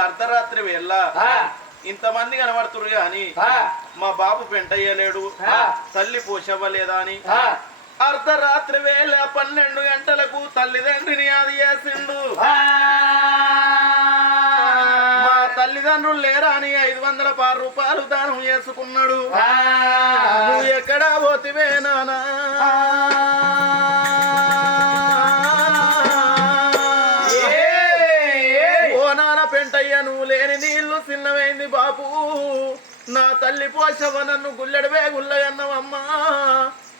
ఇవాళ అర్ధరాత్రి వేళ ఇంతమంది కనబడుతురు గాని మా బాబు పెంటయ్యలేడు. తల్లి పోషవ్వలేదా అని. అర్ధరాత్రి వేళ పన్నెండు గంటలకు తల్లిదండ్రిని అది చేసిండు. మా తల్లిదండ్రులు లేరా అని ఐదు వందల పారు రూపాయలు దానం చేసుకున్నాడు. నువ్వు ఎక్కడా పోతివే నానా? వెంటయ్య నువ్వు లేని నీళ్ళు చిన్నవైంది బాపు నా తల్లి పోషవ నన్ను గుల్లెడవే గుల్లగన్నవమ్మా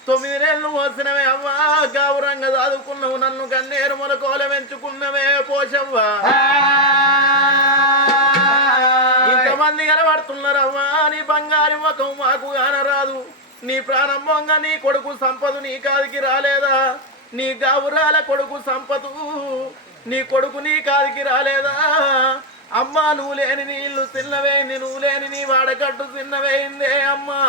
తొమ్మిది నెలలు వచ్చినవే అమ్మా గావురంగా చదువుకున్నావు నన్ను కన్నేరు మొలకోల పెంచుకున్నవే పోషవ్వా. ఇంతమంది కనబడుతున్నారమ్మా నీ బంగారు ముఖం మాకు కానరాదు. నీ ప్రారంభంగా నీ కొడుకు సంపదు నీ కాదికి రాలేదా? నీ గావురాల కొడుకు సంపదు నీ కొడుకు నీ కాదికి రాలేదా? అమ్మా నువ్వు లేని నీళ్ళు చిన్నవేయింది నువ్వు లేని నీ వాడకట్టు చిన్నవేయిందే అమ్మా.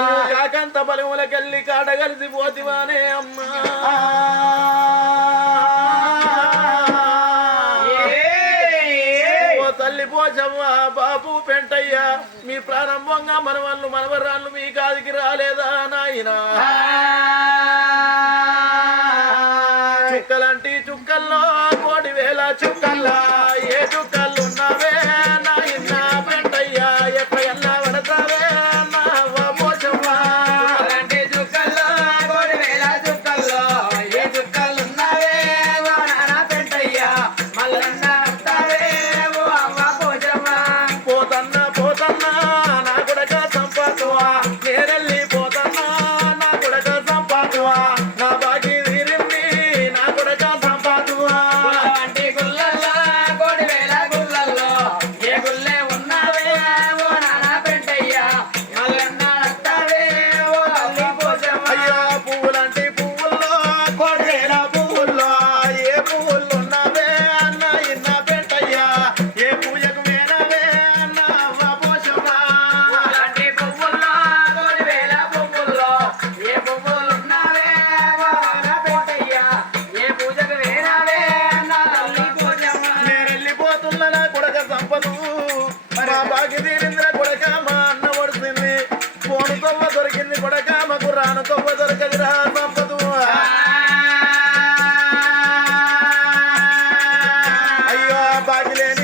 నువ్వు కాకంత బలములకెళ్ళి కాడ కలిసి పోతివానే అమ్మా. తల్లి పోచమ్మ బాపు పెంటయ్య మీ ప్రారంభంగా మనవళ్ళు మనవరాళ్ళు మీ కాదికి రాలేదా నాయనా? చుక్కలంటి చుక్కల్లా Jesús. కొవ్వ దొరికింది కొడక మాకు రాను కొవ్వ దొరకదురా సంపదు అయ్యో బాగిలేని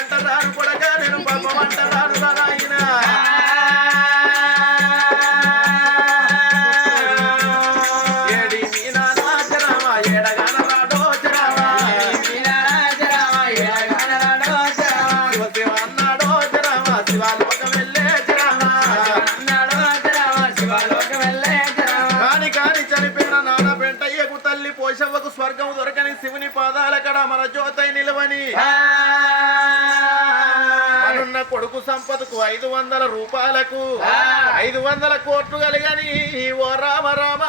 పండుగ అంట నేను పాపం అంట రాను నాయన ఏడి మీనా నాచరామా ఏడగాన శివ అన్నాడో శివాలోకం వెళ్ళే కాని కాని చనిపోయిన నాన్న పెంటయ్యకు తల్లి పోషవ్వకు స్వర్గం దొరకని శివుని పాదాల కడ మన జ్యోతై నిలవని. కొడుకు సంపదకు ఐదు వందల రూపాయలకు. ఐదు వందల కోట్లు కలిగని ఓ రామ రామ